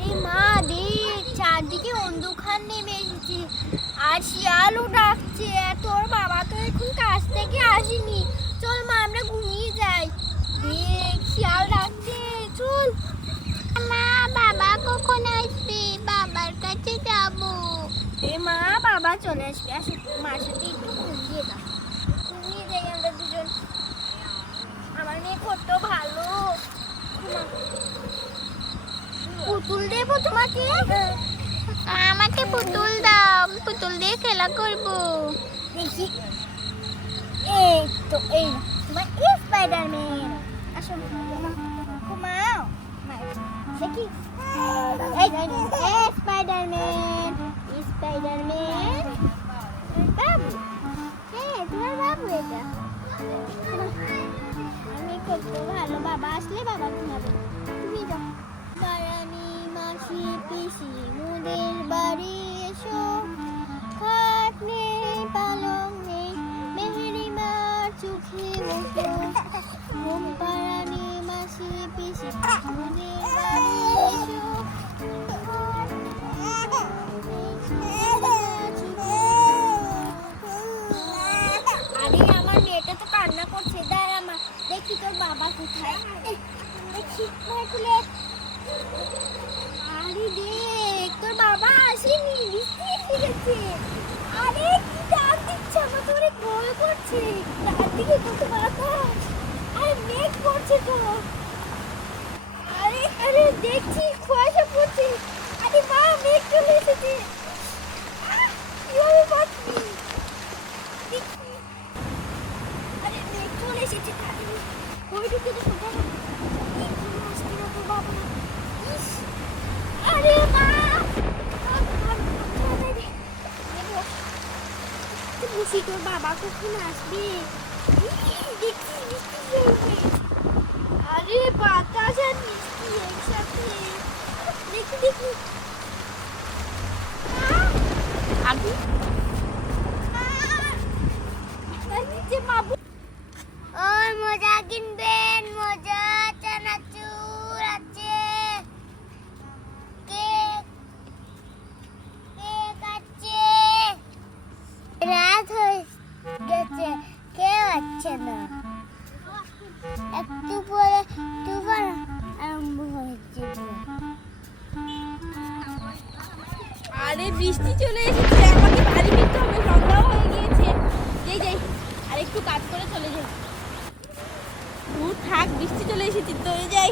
আরে মা দেখ, চারদিকে অন্ধকার নেমে এসেছে আর শিয়ালও ডাকছে। তোর বাবা তো এখন কাজ থেকে আসেনি। চল মা, আমরা ঘুমিয়ে যাই। দেখ, শিয়াল ডাকছে, চল। মা, বাবা কখন আসবে? বাবার কাছে যাবো। এ মা, বাবা চলে আসবে। আসো, মার সাথে একটু ঘুমিয়ে দাও। ঘুমিয়ে যাই আমরা দুজন। আমার মেয়ে কত ভালো। পুতুল দেবো তোমাকে? আমাকে পুতুল দাও, পুতুল দিয়ে খেলা করবো। দেখি, এই তো এই তোমার স্পাইডারম্যান। আসো ঘুমাও। দেখি, এই স্পাইডারম্যান, স্পাইডারম্যান বাবু। হ্যাঁ, তোমার বাবু এটা। আমি কত ভালো, বাবা আসলে বাবা ঘুমাবে। তুমি যাও। বারানি মাসি পিসি মোদের বাড়ি এসো, খাট নেই পালং নেই, মেহেরি মার চোখে মুখো। ঘুম পাড়ানি মাসি পিসি মোদের বাড়ি এসো, আরে আমার মেয়েটা তো কান্না করছে। দাঁড়া মা, দেখি তোর বাবা কোথায়। দেখি খুলে। আরে দেখ, তোর বাবা আসেনি, বৃষ্টি এসে গেছে। আরে কি ডাক দিচ্ছে, আমার তো অনেক ভয় করছে। চারদিকে কত বাতাস আর মেঘ করছে তো। আরে আরে দেখছি কুয়াশা পড়ছে। আরে মা, মেঘ চলে এসেছে। কিভাবে বাঁচবি? দেখি, আরে মেঘ চলে এসেছে। ওই ঢুকে তো সোজা আসছে না তোর বাবা। আরে মা, বুঝি তোর বাবা কখন আসবে। দেখছি মিষ্টি চলবে। আরে বাতাস আর মিষ্টি একসাথে। দেখি দেখি। আমি নিচে বাবু। ওই মজা কিনবেন, মজা চানাচুর আছে, কেক কেক আছে। রাত হয়ে গেছে, কেউ আসছে না। একটু পরে তুফান আরম্ভ হয়েছে। আরে বৃষ্টি চলে এসেছে, আমাকে বাড়ি ফিরতে হবে, সন্ধ্যাও হয়ে গিয়েছে। যাই আর একটু কাজ করে চলে যাই। দূর থাক, বৃষ্টি চলে এসেছে, তো যাই।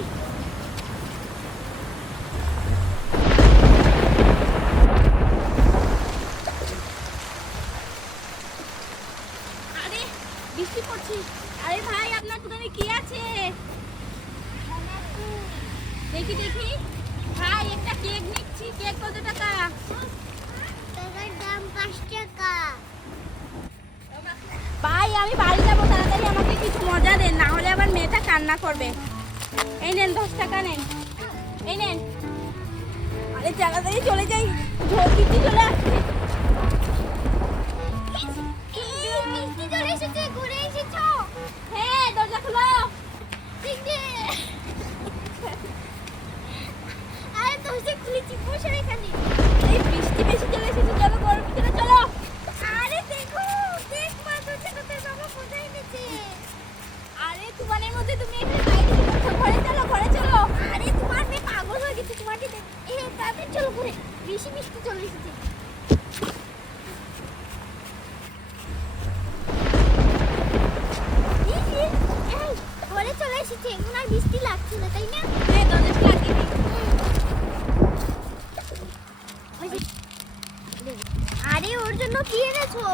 আরে বৃষ্টি পড়ছে। আরে ভাই, আপনার দোকানে কি আছে? দেখি দেখি। ভাই, একটা কেক নিচ্ছি। কেক কত টাকা? টাকার দাম 5 টাকা। ভাই, আমি বাড়ি যাবো, তাড়াতাড়ি আমাকে কিছু মজা দেন, না হলে আবার মেয়েটা কান্না করবে। এই নেন, 10 টাকা নেন। এই নেন। আরে তাড়াতাড়ি চলে যাই, ঝড় বৃষ্টি চলে আসছে। মিষ্টি চলে এসেছে, ঘুরে এসেছো? হ্যাঁ, দরজা খোলো। আরে দরজা খুলেছি, বসে এখানে। এই বৃষ্টি বেশি চলে এসেছে, চলো ঘরের ভিতরে চলো। আরে দেখো, দেখ মা, দরজাটা তোর বাবা কোথায় এনেছে। আরে তুফানের মধ্যে তুমি এখানে বাইরে কি করছো? ঘরে চলো, ঘরে চলো। আরে তোমার মেয়ে পাগল হয়ে গেছে, তোমাকে দেখ। তাড়াতাড়ি চলো ঘুরে, বেশি মিষ্টি চলে এসেছে। এই, ঘরে চলে এসেছে, এখন আর বৃষ্টি লাগছে না, তাই না? হ্যাঁ, দরজাটা লাগিয়ে দিই। আরে ওর জন্য কি এনেছো?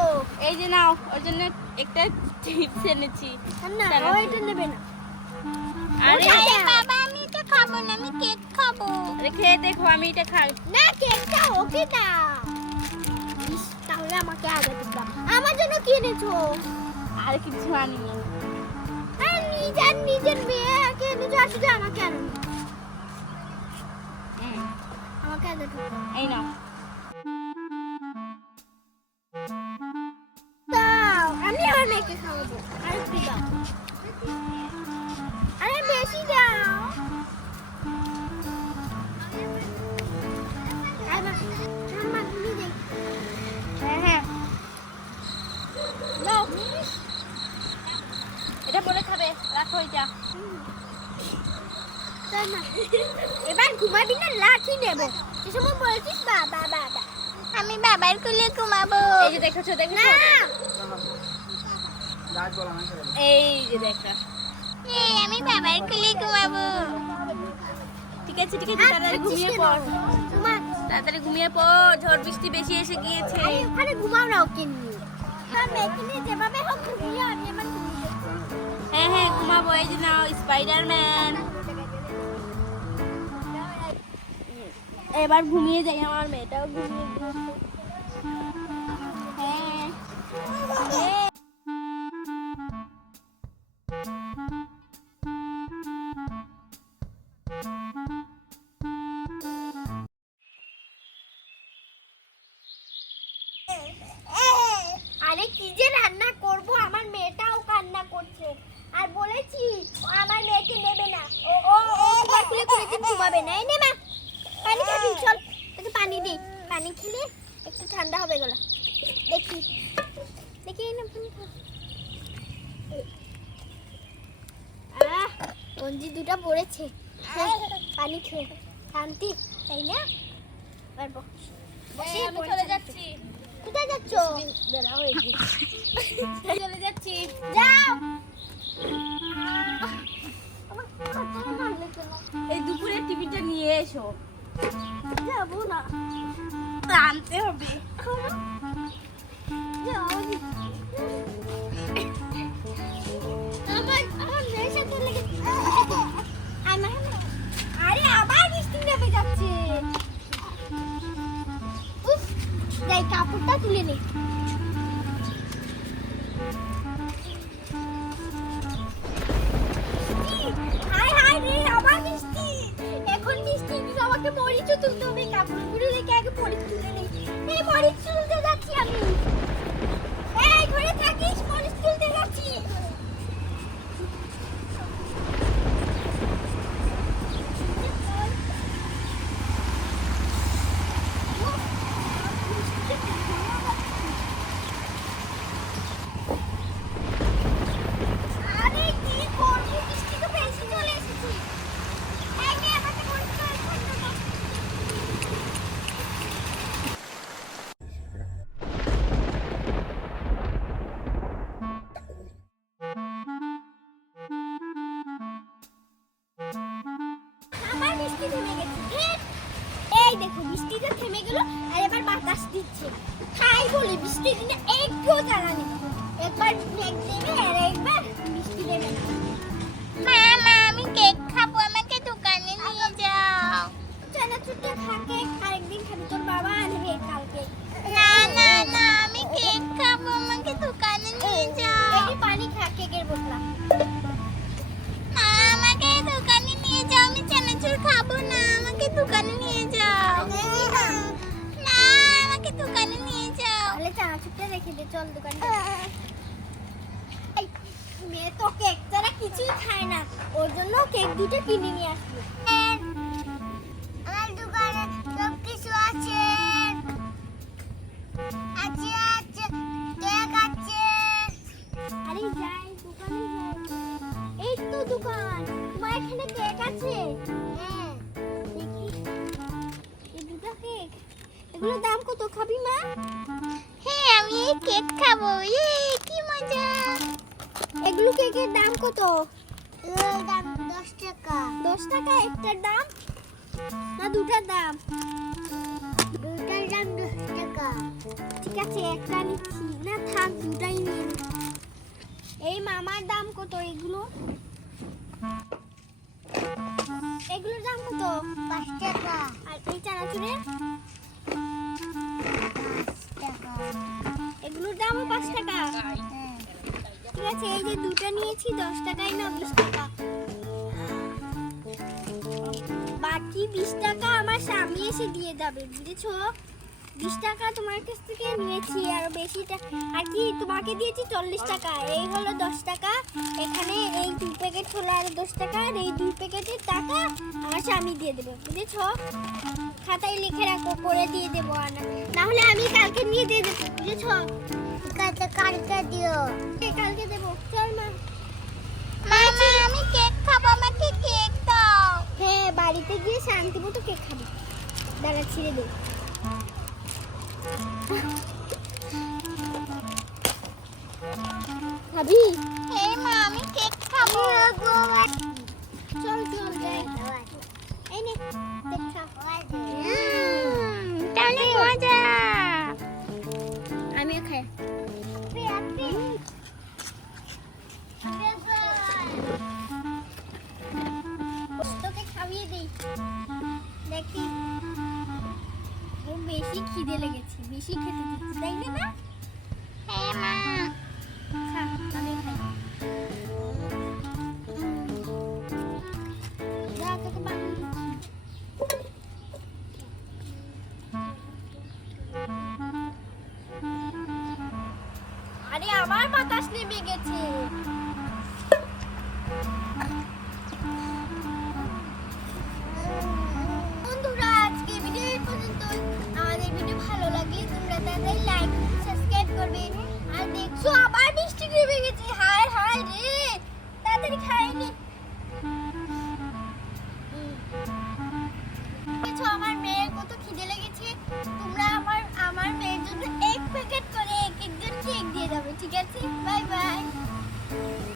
এই যে নাও, ওর জন্য একটা চিপস এনেছি। না, চলো। ও এটা নেবে না। আরে ওটা বাবা, আমি এটা খাবো না, আমি কেক খাবো। আরে খেয়ে দেখো, আমি এটা খাই। না, কেকটা ওকে দাও। ইস, তাহলে আমাকে আগে দাও। আমার জন্য কি এনেছো? আর কিছু আনিনি। আর নিজের মেয়েকে এনেছো, আর শুধু আমাকে আনুনি। আমাকে আগে দাও। এই নাও। দাও, আমি আমার মেয়েকে খাওয়াবো। আর একটু দাও। আরে বেশি দাও। ঘুমাবি না লাঠি নেব। সে সময় বলছিস বাবা বাবা। আমি বাবার কোলে ঘুমাবো। এই যে দেখেছো দেখেছো না এই যে দেখা। এই আমি বাবার কোলে ঘুমাবো। ঠিক আছে তাড়াতাড়ি ঘুমিয়ে পড়। তোমার তাড়াতাড়ি ঘুমিয়ে পড়, ঝড় বৃষ্টি বেশি এসে গিয়েছে। আরে ওখানে ঘুমাও না ওকে নিয়ে। আর মেয়েকে নিয়ে যেভাবে হোক ঘুমিয়ে আমি আমার ঘুমিয়ে যাচ্ছি। হ্যাঁ ঘুমাবো। এই যে নাও স্পাইডারম্যান। এবার ঘুমিয়ে যাই, আমার মেয়েটাও ঘুমিয়ে গিয়েছে। হ্যাঁ আরে কি যে রান্না করব, আমার মেয়েটাও কান্না করছে। আর বলেছি ও আমার মেয়েকে নেবে না। ও ও ও খুলে খুলে দিন ঘুমাবে না। এই নে মা পানি খাবি, চল তোকে পানি দিই। পানি খেলে একটু ঠান্ডা হবে গলা। দেখি দেখি এই না পানি খা। গঞ্জি দুটো পড়েছে। পানি খেয়ে শান্তি, তাই না? আর বসে আমি চলে যাচ্ছি। কোথায় যাচ্ছ? বেলা হয়ে গেছে, চলে যাচ্ছি। যাও। এই দুপুরে টিভিটা নিয়ে এসো। যাবো না। আনতে হবে। আরে আবার বৃষ্টি নেমে যাচ্ছে। উফ, যাই কাপড়টা তুলে নে। হাই হাই রে, আবার বৃষ্টি। এখন বৃষ্টি দিলে আমাকে মরিচও তুলতে হবে। কাপড়গুলো রেখে আগে মরিচ তুলে নেই। এই মরিচ তুলতে যাচ্ছি আমি। এই ঘরে থাকিস, মরিচ তুলতে যাচ্ছি। আরে কি করব, বৃষ্টি তো বেশি চলে এসেছে। এই নে আমাকে মরিচ তুলতে দাও। আমার বৃষ্টি থেমে গেছে। এই দেখো বৃষ্টিটা থেমে গেল। আর এবার বাতাস দিচ্ছে। তাই বলে বৃষ্টির দিনে একটুও জ্বালা নেই। একবার মেঘ দেবে আর একবার বৃষ্টি দেবে না। মা আমি কেক খাবো, আমাকে দোকানে নিয়ে যাও। চানাচুরটা খাকে আরেকদিন খাবি, তোর বাবা আনবে কালকে। না আমি কেক খাবো, আমাকে দোকানে নিয়ে যাও। এই পানি খা, কেকের বোতলা। না, আমাকে দোকানে নিয়ে যাও, আমি চানাচুর খাবো না, আমাকে দোকানে নিয়ে যাও। না, আমাকে দোকানে নিয়ে যাও। তাহলে চানাচুরটা রেখে দে, চল দোকানে। এই মেয়ে তো কেক ছাড়া কিছুই খায় না, ওর জন্য কেক দুটো কিনে নিয়ে আসবো। আমার দোকানে সব কিছু আছে। আছে কেক আছে। আরে যাই দোকানে যাই। এই তো দোকান, তোমার এখানে কেক আছে? হ্যাঁ দেখি এই দুটো কেক। এগুলোর দাম কত, খাবি মা? হ্যাঁ আমি এই কেক খাবো। কি মজা। এগুলো কেকের দাম কত? এর দাম 10 টাকা। 10 টাকা একটার দাম না দুটার দাম? দুটার দাম 10 টাকা। ঠিক আছে একটা নিচ্ছি। না থাক, দুটাই নিন। এই মামার দাম কত এগুলো? এগুলোর দাম কত? 5 টাকা। আর এই চানাচুরের? 5 টাকা। এগুলোর দামও 5 টাকা। ঠিক আছে, এই যে দুটো নিয়েছি 10 টাকাই না 20 টাকা। বাকি 20 টাকা আমার স্বামী এসে দিয়ে যাবে, বুঝেছো? 20 টাকা তোমার কাছ থেকে নিয়েছি, আর বেশি আর কি তোমাকে দিয়েছি 40 টাকা। এই হলো 10 টাকা। এখানে এই 2 প্যাকেট হলো আর 10 টাকা। আর এই 2 প্যাকেটের টাকা আমার স্বামী দিয়ে দেবে, বুঝেছো? খাতায় লিখে রাখো, করে দিয়ে দেবো। আর না হলে আমি কালকে নিয়ে দিয়ে দেবো, বুঝেছো? কালকে দিও। কালকে দেবো। চল মা। মামা আমি কেক খাবো, আমাকে কেক দাও। হ্যাঁ বাড়িতে গিয়ে শান্তি মতো কেক খাবি। দাঁড়া ছিঁড়ে দে। খাবি? এই মা আমি কেক খাবো। চল চল যাই। এই নে কেক খা। অনেক মজা। আমিও খাই। তোকে খাইয়ে দিই। দেখি ওর বেশি খিদে লেগেছে, বেশি খেতে দিচ্ছি তাই না? হ্যাঁ মা। খা, আমি খাই। যা তোকে বানিয়ে দিচ্ছি। আরে আমার বাতাস নেমে গেছে। বন্ধুরা আজকে ভিডিও এই পর্যন্তই। আমাদের ভিডিও ভালো লাগলে তোমরা তাড়াতাড়ি লাইক সাবস্ক্রাইব করবে। আর দেখছো আবার বৃষ্টি নেমে গেছে। হায় হায় রে, তাড়াতাড়ি খাইনি। দেখছো আমার